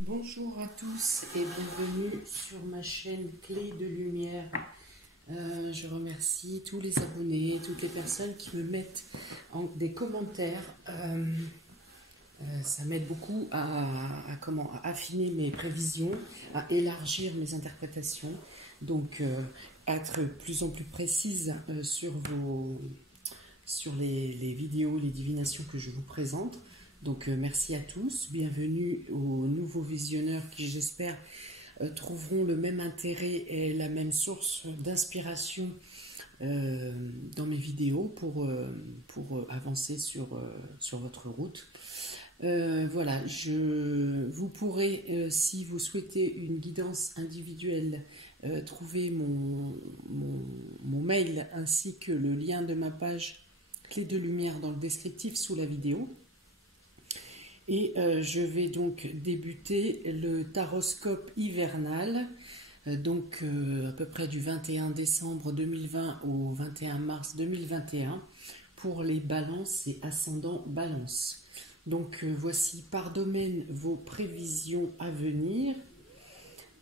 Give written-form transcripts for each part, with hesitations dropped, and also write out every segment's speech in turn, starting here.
Bonjour à tous et bienvenue sur ma chaîne Clé de Lumière. Je remercie tous les abonnés, toutes les personnes qui me mettent des commentaires. Ça m'aide beaucoup à affiner mes prévisions, à élargir mes interprétations, donc être plus en plus précise sur les vidéos, les divinations que je vous présente. Donc merci à tous, bienvenue aux nouveaux visionneurs qui j'espère trouveront le même intérêt et la même source d'inspiration dans mes vidéos pour avancer sur votre route. Voilà, vous pourrez, si vous souhaitez une guidance individuelle, trouver mon mail ainsi que le lien de ma page Clé de Lumière dans le descriptif sous la vidéo. Et je vais donc débuter le taroscope hivernal, à peu près du 21 décembre 2020 au 21 mars 2021 pour les balances et ascendants balance. Donc voici par domaine vos prévisions à venir.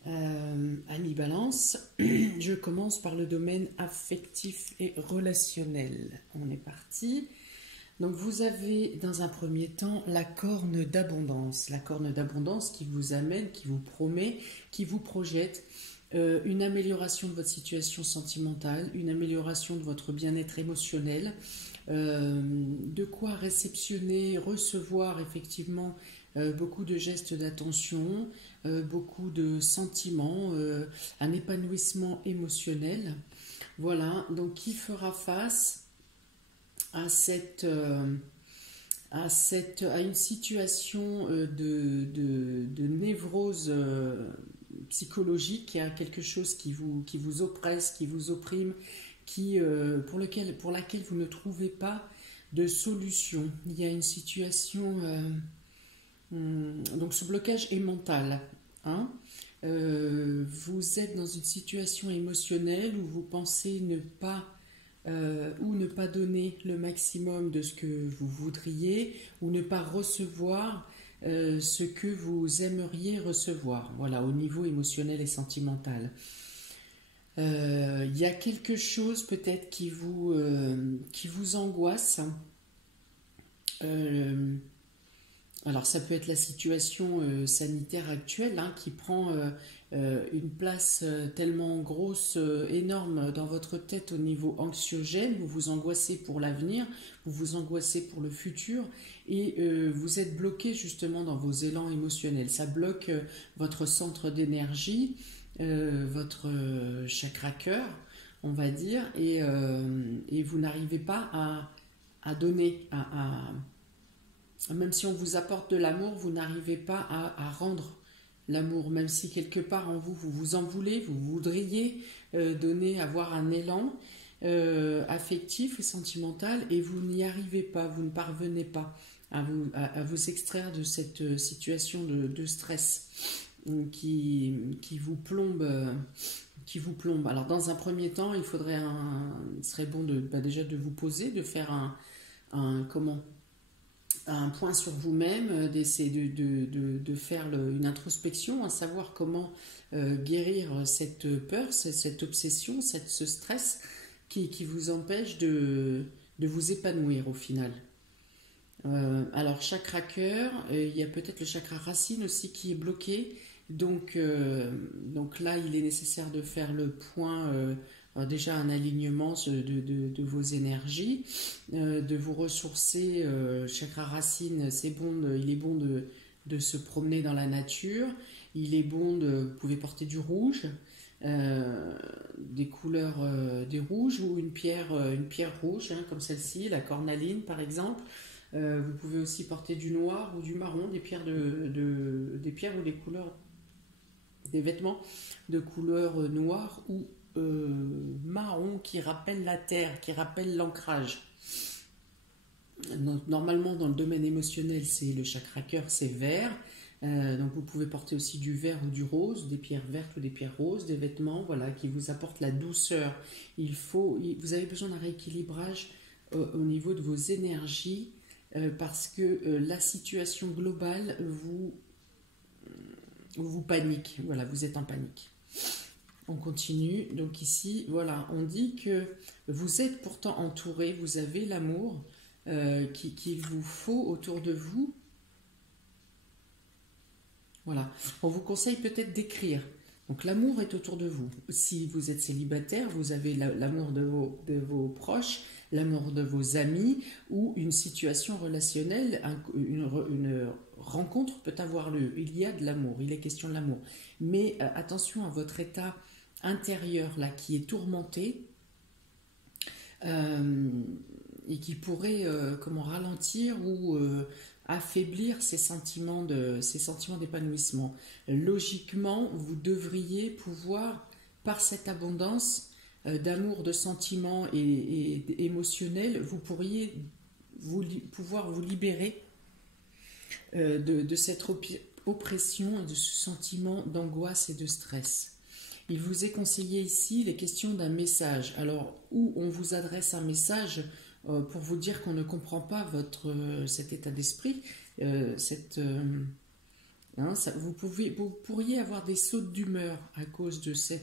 Amis balance, je commence par le domaine affectif et relationnel. On est parti. Donc vous avez dans un premier temps la corne d'abondance qui vous amène, qui vous promet, qui vous projette une amélioration de votre situation sentimentale, une amélioration de votre bien-être émotionnel, de quoi réceptionner, recevoir effectivement beaucoup de gestes d'attention, beaucoup de sentiments, un épanouissement émotionnel. Voilà, donc qui fera face à une situation de névrose psychologique, à quelque chose qui vous oppresse, qui vous opprime, pour laquelle vous ne trouvez pas de solution. Il y a une situation, donc ce blocage est mental. Hein. Vous êtes dans une situation émotionnelle où vous pensez ne pas donner le maximum de ce que vous voudriez, ou ne pas recevoir ce que vous aimeriez recevoir, voilà, au niveau émotionnel et sentimental. Il y a quelque chose peut-être qui vous angoisse. Alors ça peut être la situation sanitaire actuelle qui prend une place tellement grosse, énorme dans votre tête au niveau anxiogène. Vous vous angoissez pour l'avenir, vous vous angoissez pour le futur et vous êtes bloqué justement dans vos élans émotionnels. Ça bloque votre centre d'énergie, votre chakra cœur, on va dire, et vous n'arrivez pas à donner, même si on vous apporte de l'amour, vous n'arrivez pas à rendre l'amour, même si quelque part en vous, vous en voulez, vous voudriez donner, avoir un élan affectif et sentimental, et vous n'y arrivez pas, vous ne parvenez pas à vous extraire de cette situation de stress qui vous plombe. Alors dans un premier temps, il serait bon déjà de vous poser, de faire un point sur vous-même, d'essayer de faire une introspection, à savoir comment guérir cette peur, cette obsession, ce stress qui vous empêche de vous épanouir au final. Alors chakra cœur, il y a peut-être le chakra racine aussi qui est bloqué, donc là il est nécessaire de faire le point. Déjà un alignement de vos énergies, de vous ressourcer. Chakra racine, il est bon de se promener dans la nature, il est bon vous pouvez porter du rouge, des couleurs, des rouges ou une pierre rouge, comme celle-ci, la cornaline par exemple. Vous pouvez aussi porter du noir ou du marron, des pierres ou des couleurs, des vêtements de couleur noire ou marron qui rappelle la terre, qui rappelle l'ancrage. Normalement dans le domaine émotionnel, c'est le chakra cœur, c'est vert. Donc vous pouvez porter aussi du vert ou du rose, des pierres vertes ou des pierres roses, des vêtements, voilà, qui vous apportent la douceur. Vous avez besoin d'un rééquilibrage au niveau de vos énergies, parce que la situation globale vous panique. Voilà, vous êtes en panique. On continue. Donc ici, voilà, on dit que vous êtes pourtant entouré, vous avez l'amour qu'il vous faut autour de vous. Voilà. On vous conseille peut-être d'écrire. Donc l'amour est autour de vous. Si vous êtes célibataire, vous avez l'amour de vos proches, l'amour de vos amis ou une situation relationnelle, une rencontre peut avoir lieu. Il y a de l'amour, il est question de l'amour. Mais attention à votre état intérieur là qui est tourmenté et qui pourrait ralentir ou affaiblir ces sentiments d'épanouissement. Logiquement, vous devriez pouvoir, par cette abondance d'amour, de sentiments et émotionnels, vous pourriez pouvoir vous libérer de cette oppression et de ce sentiment d'angoisse et de stress. Il vous est conseillé ici les questions d'un message. Alors, où on vous adresse un message pour vous dire qu'on ne comprend pas cet état d'esprit, vous pourriez avoir des sautes d'humeur à cause de ce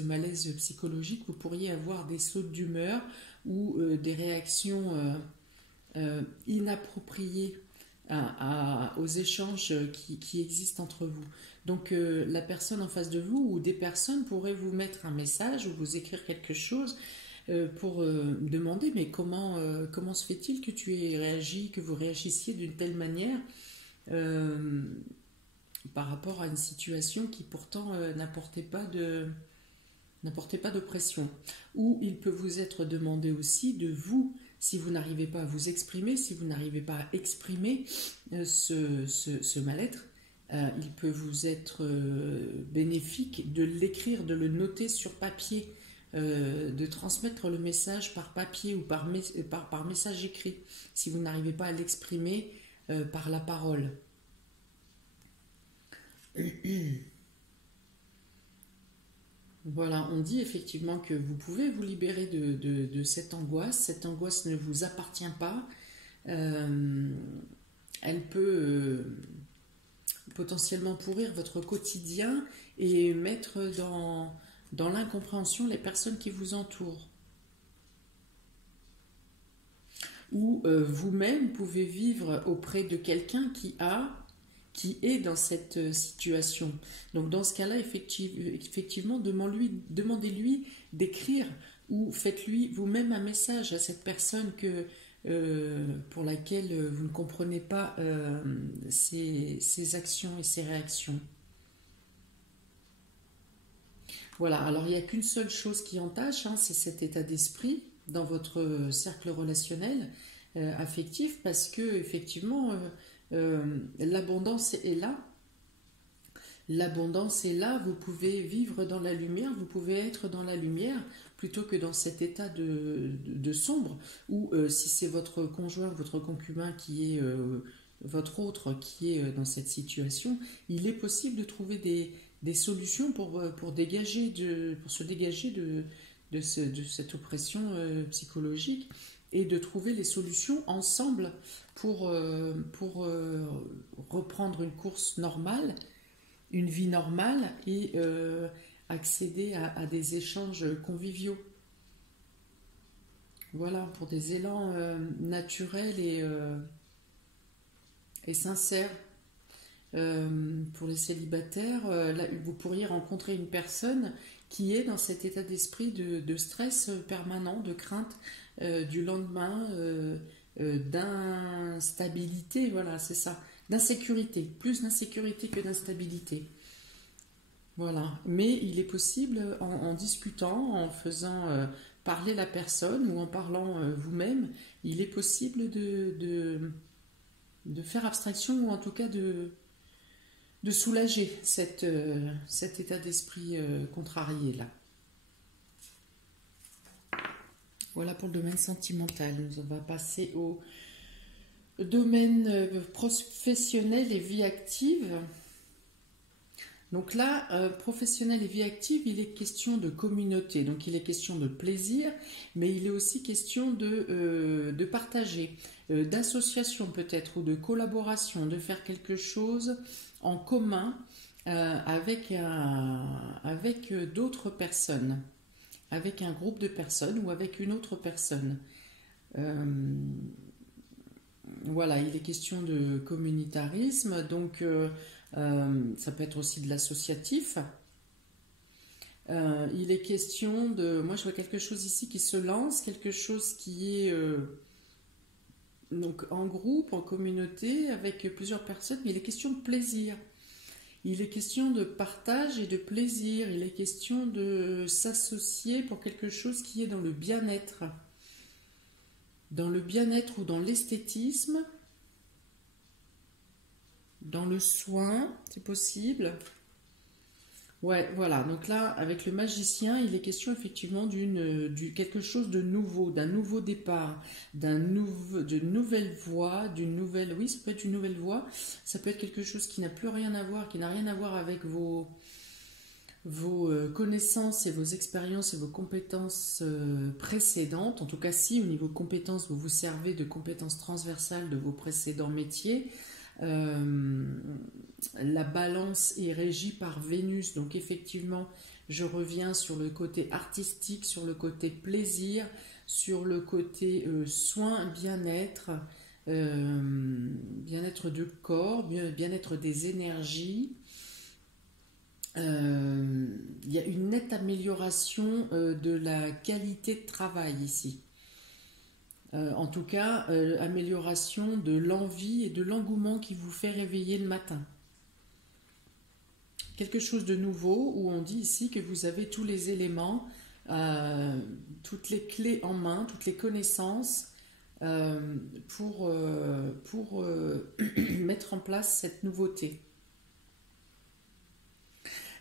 malaise psychologique. Vous pourriez avoir des sautes d'humeur ou des réactions inappropriées aux échanges qui existent entre vous. Donc la personne en face de vous ou des personnes pourraient vous mettre un message ou vous écrire quelque chose pour demander mais comment se fait-il que tu aies réagi, que vous réagissiez d'une telle manière par rapport à une situation qui pourtant n'apportait pas d'oppression. Ou il peut vous être demandé aussi de vous, si vous n'arrivez pas à vous exprimer, si vous n'arrivez pas à exprimer ce mal-être, il peut vous être bénéfique de l'écrire, de le noter sur papier, de transmettre le message par papier ou par message écrit, si vous n'arrivez pas à l'exprimer par la parole. Voilà, on dit effectivement que vous pouvez vous libérer de cette angoisse. Cette angoisse ne vous appartient pas. Elle peut potentiellement pourrir votre quotidien et mettre dans l'incompréhension les personnes qui vous entourent. Ou vous-même pouvez vivre auprès de quelqu'un qui est dans cette situation. Donc dans ce cas-là, effectivement, demandez-lui d'écrire ou faites-lui vous-même un message à cette personne pour laquelle vous ne comprenez pas ses actions et ses réactions. Voilà, alors il n'y a qu'une seule chose qui entache, c'est cet état d'esprit dans votre cercle relationnel affectif, parce que effectivement l'abondance est là. L'abondance est là, vous pouvez vivre dans la lumière, vous pouvez être dans la lumière plutôt que dans cet état de sombre, ou si c'est votre conjoint, votre concubin qui est votre autre qui est dans cette situation, il est possible de trouver des solutions pour se dégager de cette oppression psychologique et de trouver les solutions ensemble pour reprendre une course normale, une vie normale et accéder à des échanges conviviaux. Voilà, pour des élans naturels et sincères. Pour les célibataires, là, vous pourriez rencontrer une personne qui est dans cet état d'esprit de stress permanent, de crainte du lendemain, d'instabilité, voilà, c'est ça, d'insécurité, plus d'insécurité que d'instabilité. Voilà, mais il est possible, en discutant, en faisant parler la personne ou en parlant vous-même, il est possible de faire abstraction ou en tout cas de soulager cet état d'esprit contrarié là. Voilà pour le domaine sentimental. Nous on va passer au domaine professionnel et vie active. Donc là, professionnel et vie active, il est question de communauté, donc il est question de plaisir, mais il est aussi question de partager, d'association peut-être, ou de collaboration, de faire quelque chose en commun avec d'autres personnes, avec un groupe de personnes ou avec une autre personne. Euh, voilà, il est question de communautarisme, donc ça peut être aussi de l'associatif. Il est question de... Moi, je vois quelque chose ici qui se lance, quelque chose qui est donc en groupe, en communauté, avec plusieurs personnes, mais il est question de plaisir. Il est question de partage et de plaisir. Il est question de s'associer pour quelque chose qui est dans le bien-être. Dans le bien-être ou dans l'esthétisme, dans le soin, c'est possible. Ouais, voilà. Donc là, avec le magicien, il est question effectivement quelque chose de nouveau, d'un nouveau départ, d'une nouvelle voie, d'une nouvelle. Oui, ça peut être une nouvelle voie. Ça peut être quelque chose qui n'a plus rien à voir, qui n'a rien à voir avec vos connaissances et vos expériences et vos compétences précédentes. En tout cas, si au niveau compétences, vous vous servez de compétences transversales de vos précédents métiers. La balance est régie par Vénus, donc effectivement, je reviens sur le côté artistique, sur le côté plaisir, sur le côté soin, bien-être, bien-être du corps, bien-être des énergies. Il y a une nette amélioration de la qualité de travail ici. En tout cas, amélioration de l'envie et de l'engouement qui vous fait réveiller le matin. Quelque chose de nouveau où on dit ici que vous avez tous les éléments, toutes les clés en main, toutes les connaissances pour mettre en place cette nouveauté.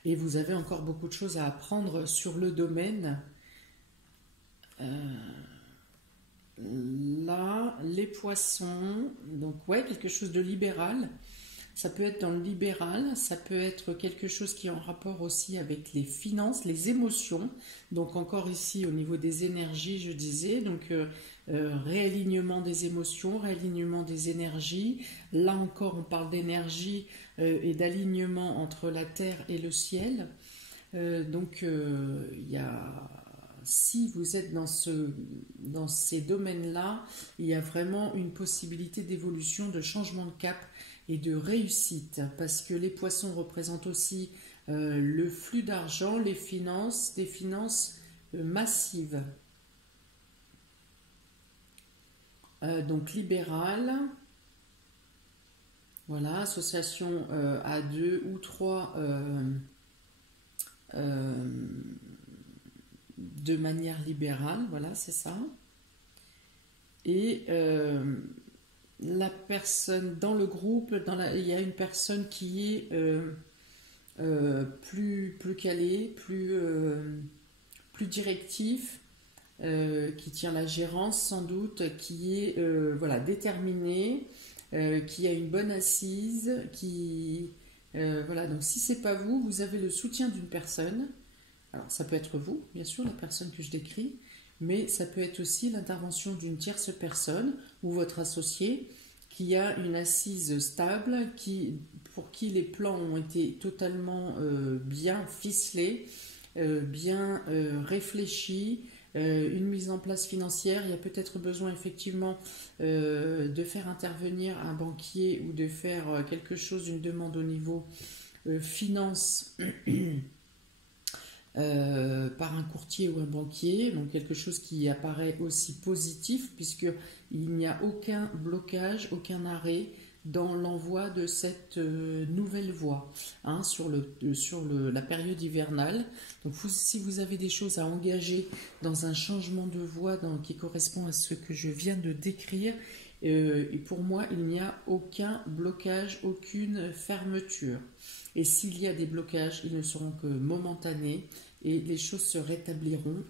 Et vous avez encore beaucoup de choses à apprendre sur le domaine. Là, les poissons, donc ouais, quelque chose de libéral. Ça peut être dans le libéral, ça peut être quelque chose qui est en rapport aussi avec les finances, les émotions. Donc encore ici au niveau des énergies, je disais, donc réalignement des émotions, réalignement des énergies. Là encore, on parle d'énergie et d'alignement entre la terre et le ciel. Donc il y a... Si vous êtes dans ces domaines-là, il y a vraiment une possibilité d'évolution, de changement de cap et de réussite, parce que les poissons représentent aussi le flux d'argent, les finances, des finances massives. Donc libéral, voilà, association à 2 ou 3 de manière libérale, voilà, c'est ça. Et la personne dans le groupe, il y a une personne qui est plus calée, plus directif, qui tient la gérance sans doute, qui est voilà, déterminé, qui a une bonne assise, voilà, donc si c'est pas vous, vous avez le soutien d'une personne. Alors ça peut être vous, bien sûr, la personne que je décris, mais ça peut être aussi l'intervention d'une tierce personne ou votre associé qui a une assise stable, pour qui les plans ont été totalement bien ficelés, bien réfléchis, une mise en place financière. Il y a peut-être besoin effectivement de faire intervenir un banquier ou de faire quelque chose, une demande au niveau finance par un courtier ou un banquier, donc quelque chose qui apparaît aussi positif puisqu'il n'y a aucun blocage, aucun arrêt dans l'envoi de cette nouvelle voie sur la période hivernale. Donc si vous avez des choses à engager dans un changement de voie qui correspond à ce que je viens de décrire, et pour moi il n'y a aucun blocage, aucune fermeture. Et s'il y a des blocages, ils ne seront que momentanés et les choses se rétabliront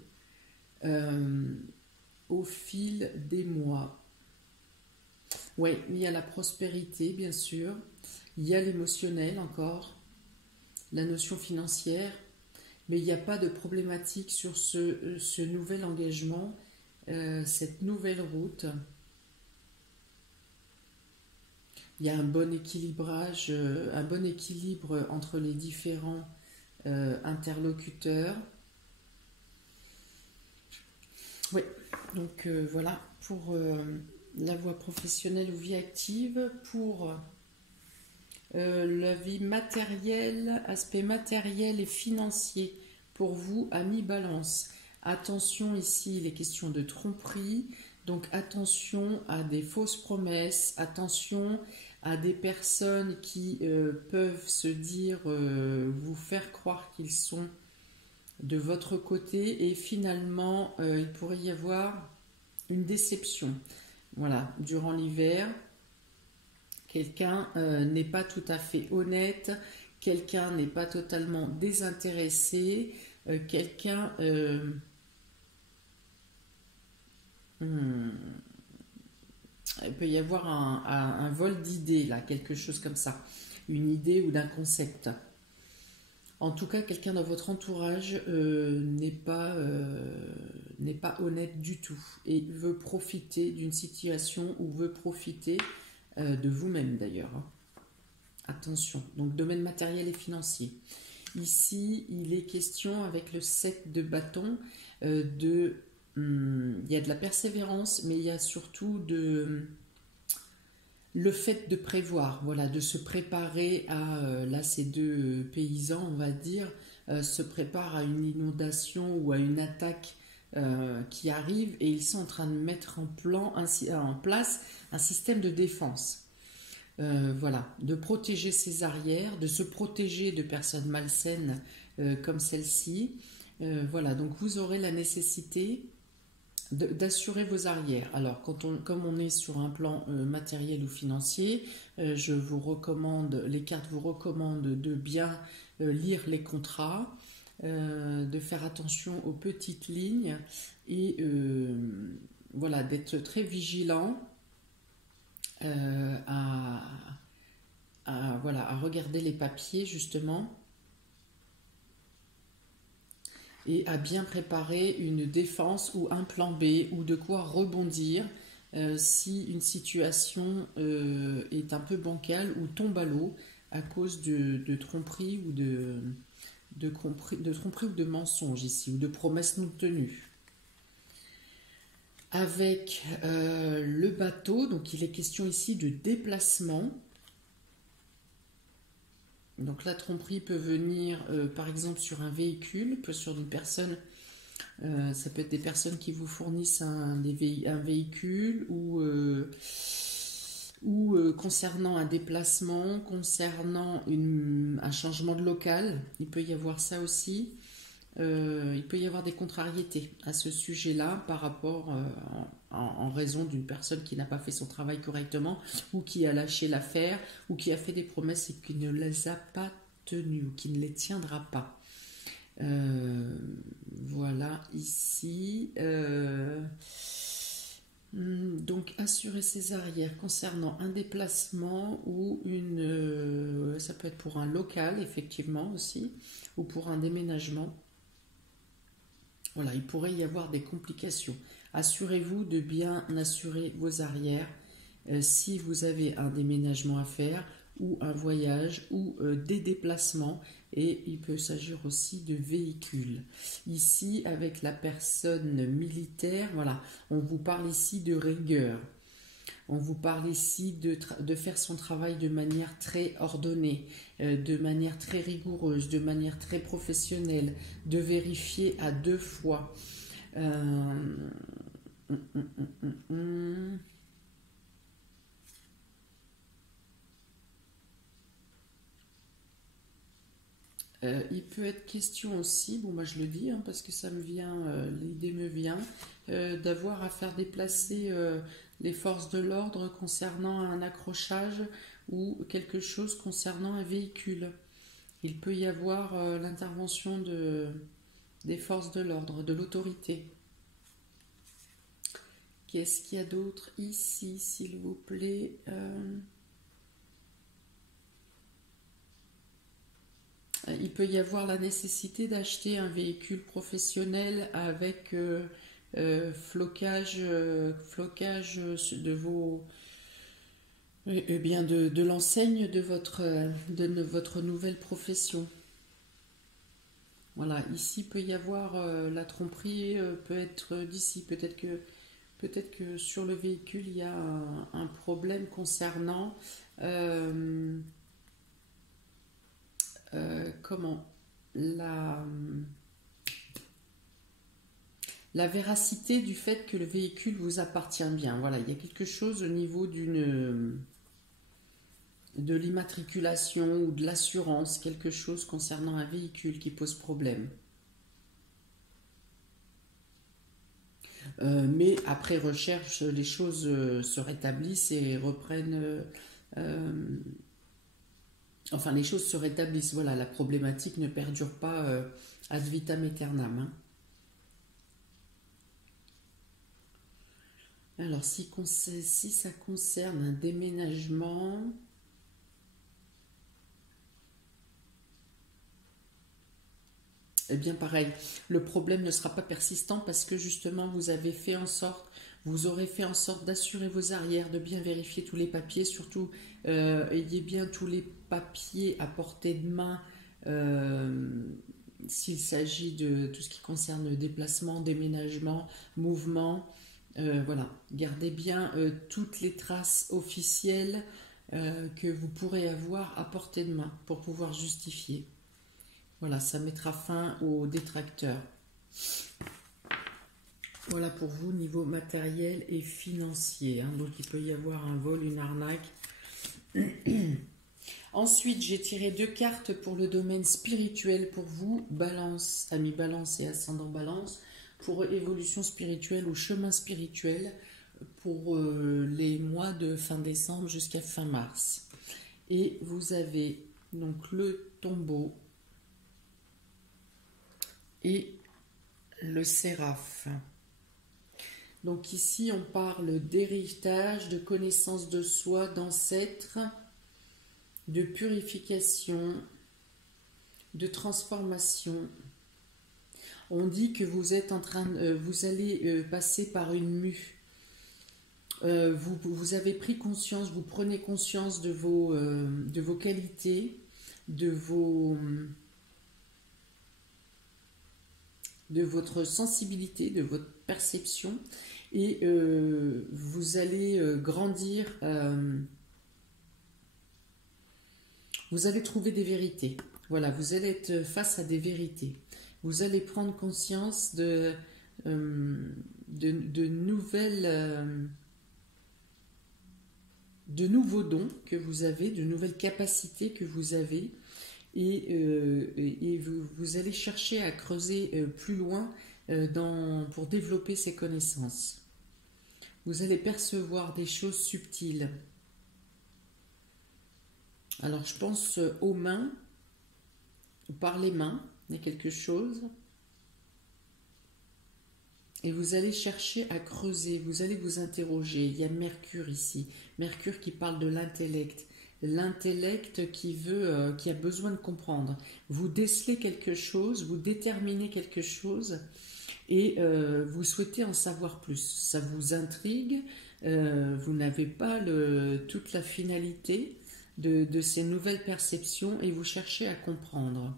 au fil des mois. Oui, il y a la prospérité, bien sûr. Il y a l'émotionnel encore. la notion financière, mais il n'y a pas de problématique sur ce nouvel engagement, cette nouvelle route. Il y a un bon équilibrage, un bon équilibre entre les différents interlocuteurs. Oui, donc voilà pour la voie professionnelle ou vie active. Pour la vie matérielle, aspect matériel et financier pour vous, amis Balance. Attention ici, les questions de tromperie. Donc attention à des fausses promesses, attention à des personnes qui peuvent se dire, vous faire croire qu'ils sont de votre côté et finalement il pourrait y avoir une déception. Voilà, durant l'hiver, quelqu'un n'est pas tout à fait honnête, quelqu'un n'est pas totalement désintéressé, quelqu'un... il peut y avoir un vol d'idées, là, quelque chose comme ça. Une idée ou d'un concept. En tout cas, quelqu'un dans votre entourage n'est pas honnête du tout et veut profiter d'une situation ou veut profiter de vous-même d'ailleurs. Hein. Attention, donc domaine matériel et financier. Ici, il est question avec le 7 de bâton il y a de la persévérance, mais il y a surtout le fait de prévoir, voilà, de se préparer à, là ces deux paysans, on va dire, se préparent à une inondation ou à une attaque qui arrive et ils sont en train de mettre en place un système de défense. Voilà, de protéger ses arrières, de se protéger de personnes malsaines comme celle-ci. Voilà, donc vous aurez la nécessité d'assurer vos arrières. Alors, comme on est sur un plan matériel ou financier, je vous recommande, les cartes vous recommandent de bien lire les contrats, de faire attention aux petites lignes et voilà, d'être très vigilant voilà, à regarder les papiers justement et à bien préparer une défense ou un plan B ou de quoi rebondir si une situation est un peu bancale ou tombe à l'eau à cause de tromperie ou de tromperie ou de mensonge ici ou de promesses non tenues. Avec le bateau, donc il est question ici de déplacement. Donc la tromperie peut venir par exemple sur un véhicule, sur une personne, ça peut être des personnes qui vous fournissent un véhicule ou concernant un déplacement, concernant un changement de local, il peut y avoir ça aussi. Il peut y avoir des contrariétés à ce sujet-là par rapport en raison d'une personne qui n'a pas fait son travail correctement ou qui a lâché l'affaire ou qui a fait des promesses et qui ne les a pas tenues ou qui ne les tiendra pas. Voilà ici. Donc assurer ses arrières concernant un déplacement ou ça peut être pour un local effectivement aussi ou pour un déménagement. Voilà, il pourrait y avoir des complications. Assurez-vous de bien assurer vos arrières si vous avez un déménagement à faire ou un voyage ou des déplacements et il peut s'agir aussi de véhicules. Ici, avec la personne militaire, voilà, on vous parle ici de rigueur. On vous parle ici de faire son travail de manière très ordonnée, de manière très rigoureuse, de manière très professionnelle, de vérifier à 2 fois. Il peut être question aussi, bon moi je le dis parce que ça me vient, l'idée me vient, d'avoir à faire déplacer les forces de l'ordre concernant un accrochage ou quelque chose concernant un véhicule. Il peut y avoir l'intervention des forces de l'ordre, de l'autorité. Qu'est-ce qu'il y a d'autre ici, s'il vous plaît il peut y avoir la nécessité d'acheter un véhicule professionnel avec flocage de vos bien de l'enseigne de votre nouvelle profession. Voilà, ici peut y avoir la tromperie peut être d'ici. Peut-être que sur le véhicule il y a un problème concernant comment la véracité du fait que le véhicule vous appartient bien. Voilà, il y a quelque chose au niveau de l'immatriculation ou de l'assurance, quelque chose concernant un véhicule qui pose problème. Mais après recherche, les choses se rétablissent et reprennent. Enfin, les choses se rétablissent. Voilà, la problématique ne perdure pas ad vitam aeternam. Hein. Alors, si ça concerne un déménagement, eh bien pareil, le problème ne sera pas persistant parce que justement vous aurez fait en sorte d'assurer vos arrières, de bien vérifier tous les papiers, surtout ayez bien tous les papiers à portée de main s'il s'agit de tout ce qui concerne le déplacement, déménagement, mouvement. Voilà, gardez bien toutes les traces officielles que vous pourrez avoir à portée de main pour pouvoir justifier. Voilà, ça mettra fin aux détracteurs. Voilà pour vous, niveau matériel et financier. Hein. Donc, il peut y avoir un vol, une arnaque. Ensuite, j'ai tiré 2 cartes pour le domaine spirituel pour vous. Balance, ami Balance et ascendant Balance. Pour évolution spirituelle ou chemin spirituel pour les mois de fin décembre jusqu'à fin mars. Et vous avez donc le tombeau et le séraphe. Donc ici, on parle d'héritage, de connaissance de soi, d'ancêtres, de purification, de transformation. On dit que vous êtes vous allez passer par une mue. Vous avez pris conscience, vous prenez conscience de vos qualités, de votre sensibilité, de votre perception, et vous allez grandir, vous allez trouver des vérités. Voilà, vous allez être face à des vérités. Vous allez prendre conscience de nouveaux dons que vous avez, de nouvelles capacités que vous avez, et vous allez chercher à creuser plus loin pour développer ces connaissances. Vous allez percevoir des choses subtiles. Alors je pense aux mains, par les mains, il y a quelque chose. Et vous allez chercher à creuser, vous allez vous interroger. Il y a Mercure ici, Mercure qui parle de l'intellect. L'intellect qui a besoin de comprendre. Vous décelez quelque chose, vous déterminez quelque chose et vous souhaitez en savoir plus. Ça vous intrigue, vous n'avez pas toute la finalité de ces nouvelles perceptions et vous cherchez à comprendre.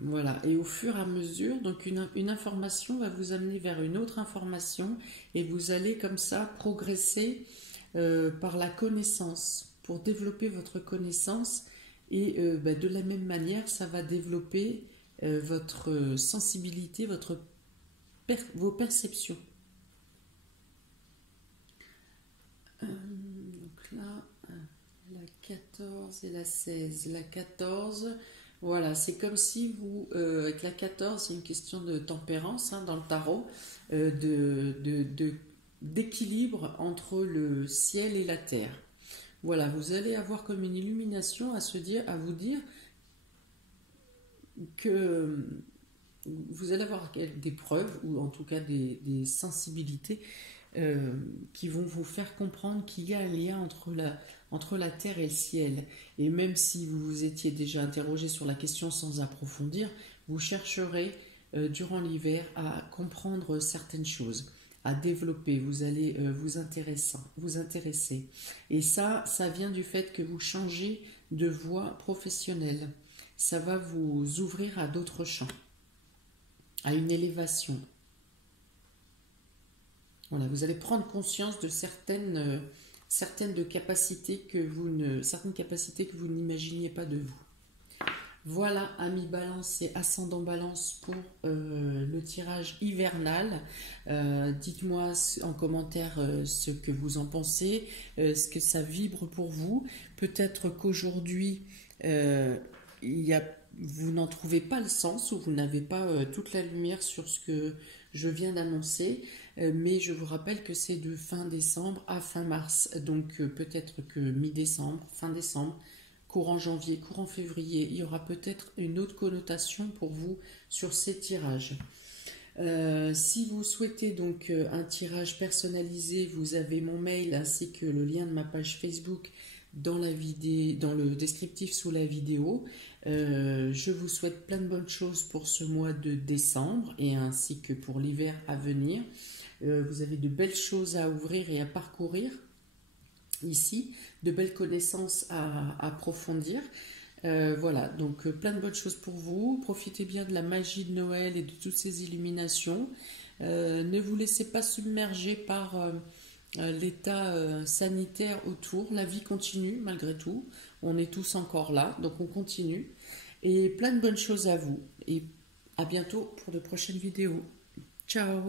Voilà, et au fur et à mesure, donc une information va vous amener vers une autre information et vous allez comme ça progresser par la connaissance, pour développer votre connaissance et de la même manière, ça va développer votre sensibilité, vos perceptions. Donc là, la 14 et la 16. La 14... Voilà, c'est comme si vous, avec la 14, c'est une question de tempérance hein, dans le tarot, d'équilibre entre le ciel et la terre. Voilà, vous allez avoir comme une illumination à vous dire que vous allez avoir des preuves, ou en tout cas des sensibilités, qui vont vous faire comprendre qu'il y a un lien entre la terre et le ciel. Et même si vous vous étiez déjà interrogé sur la question sans approfondir, vous chercherez durant l'hiver à comprendre certaines choses, à développer, vous allez vous intéresser. Et ça vient du fait que vous changez de voie professionnelle. Ça va vous ouvrir à d'autres champs, à une élévation. Voilà, vous allez prendre conscience de certaines capacités certaines capacités que vous n'imaginiez pas de vous. Voilà, amis Balance et ascendant Balance pour le tirage hivernal. Dites-moi en commentaire ce que vous en pensez, ce que ça vibre pour vous. Peut-être qu'aujourd'hui, vous n'en trouvez pas le sens ou vous n'avez pas toute la lumière sur ce que je viens d'annoncer, mais je vous rappelle que c'est de fin décembre à fin mars, donc peut-être que mi-décembre, fin décembre, courant janvier, courant février, il y aura peut-être une autre connotation pour vous sur ces tirages. Si vous souhaitez donc un tirage personnalisé, vous avez mon mail ainsi que le lien de ma page Facebook dans le descriptif sous la vidéo. Je vous souhaite plein de bonnes choses pour ce mois de décembre et ainsi que pour l'hiver à venir. Vous avez de belles choses à ouvrir et à parcourir ici, de belles connaissances à approfondir. Voilà, donc plein de bonnes choses pour vous. Profitez bien de la magie de Noël et de toutes ces illuminations. Ne vous laissez pas submerger par l'état sanitaire autour. La vie continue malgré tout. On est tous encore là, donc on continue. Et plein de bonnes choses à vous. Et à bientôt pour de prochaines vidéos. Ciao!